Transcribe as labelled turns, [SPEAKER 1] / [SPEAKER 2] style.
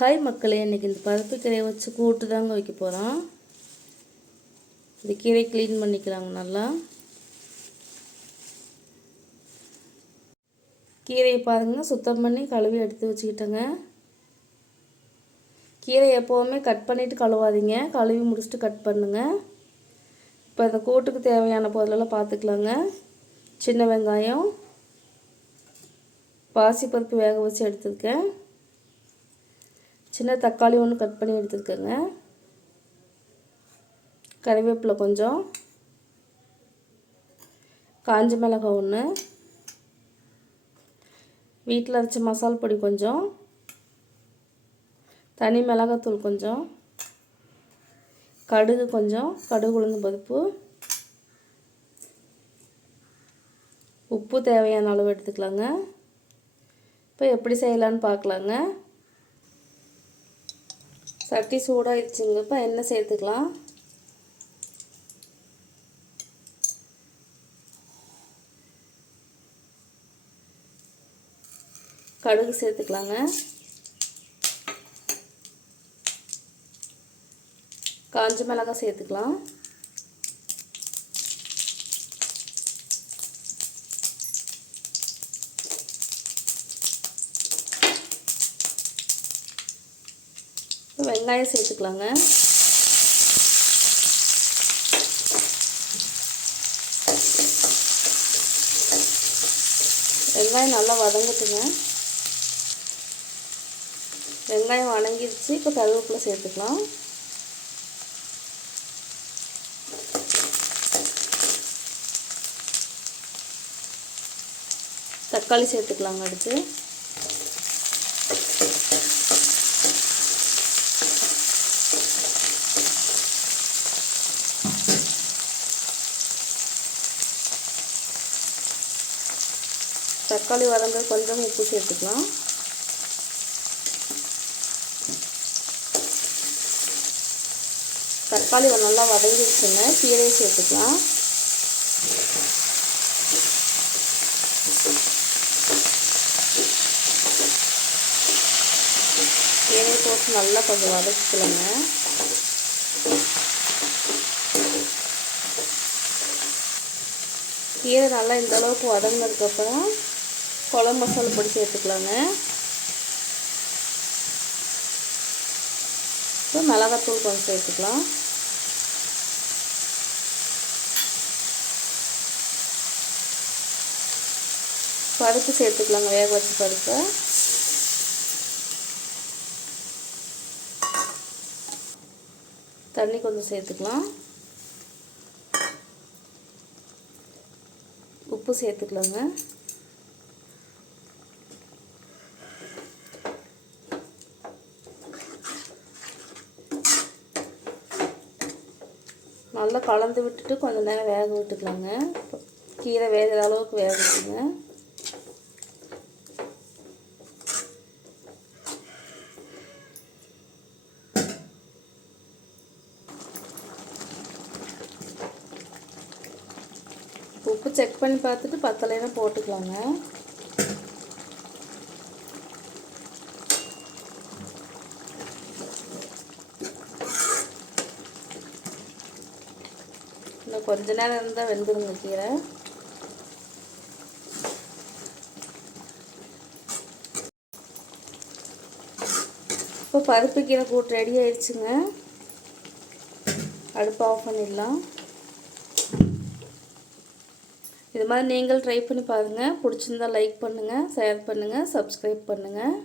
[SPEAKER 1] Hi மக்களே. இன்றைக்கி இந்த பருப்பு கீரையை வச்சு கூட்டு தாங்க வைக்க போகிறோம் இந்த கீரை க்ளீன் பண்ணிக்கலாங்க நல்லா. கீரையை பாருங்கள் சுத்தம் பண்ணி கழுவி எடுத்து வச்சுக்கிட்டேங்க. கீரை எப்போவுமே கட் பண்ணிவிட்டு கழுவாதீங்க. கழுவி முடிச்சுட்டு கட் பண்ணுங்கள் இப்போ இந்த கூட்டுக்கு தேவையான பொருளெல்லாம் பார்த்துக்கலாங்க சின்ன வெங்காயம் பாசிப்பருப்பு வேக வச்சு எடுத்துருக்கேன். சின்ன தக்காளி ஒன்று கட் பண்ணி எடுத்துக்கோங்க கறிவேப்பிலை கொஞ்சம். காஞ்ச மிளகாய் ஒன்று வீட்டில் அரைச்ச மசால் பொடி கொஞ்சம். தனி மிளகாத்தூள் கொஞ்சம். கடுகு கொஞ்சம். கடுகு உளுந்து பருப்பு. உப்பு தேவையான அளவு எடுத்துக்கலாங்க. இப்போ எப்படி செய்யலான்னு பார்க்கலாங்க சட்டி சூடாகிடுச்சுங்க இப்போ எண்ணெய் சேர்த்துக்கலாம். கடுகு சேர்த்துக்கலாங்க. காஞ்ச மிளகாய் சேர்த்துக்கலாம். வெங்காயம் சேர்த்துக்கலாங்க. வெங்காயம் நல்லா வதங்கட்டுங்க. வெங்காயம் வணங்கிடுச்சு இப்போ கருவேப்பிலை சேர்த்துக்கலாம். தக்காளி சேர்த்துக்கலாங்க அடுத்து. தக்காளி வதங்க கொஞ்சம் உப்பு சேர்த்துக்கலாம். தக்காளி நல்லா வதங்கிடுச்சுங்க கீரையை சேர்த்துக்கலாம். கீரை போட்டு நல்லா கொஞ்சம் வதக்கிக்கலாங்க. கீரை நல்லா இந்த அளவுக்கு வதங்கினதுக்கப்புறம் குழம்பு மசாலா பொடி சேர்த்துக்கலாங்க. இப்போ மிளகாத்தூள் கொஞ்சம் சேர்த்துக்கலாம். பருப்பு சேர்த்துக்கலாங்க வேக வச்ச பருப்பு. தண்ணி கொஞ்சம் சேர்த்துக்கலாம். உப்பு சேர்த்துக்கலாங்க. நல்லா கலந்து விட்டுட்டு கொஞ்சம் நேரம் வேக விட்டுக்கலாங்க. கீரை வேகிற அளவுக்கு வேக விட்டுங்க உப்பு செக் பண்ணி பார்த்துட்டு பத்தலைன்னா போட்டுக்கலாங்க. இன்னும் கொஞ்ச நேரம் இருந்தால் வெந்துடுங்க கீரை. இப்போ பருப்பு கீரை கூட்டு ரெடி ஆயிடுச்சுங்க. அடுப்பு ஆஃப் பண்ணிடலாம். இது மாதிரி நீங்கள் ட்ரை பண்ணி பாருங்கள் பிடிச்சிருந்தா லைக் பண்ணுங்கள் ஷேர் பண்ணுங்கள் சப்ஸ்கிரைப் பண்ணுங்கள்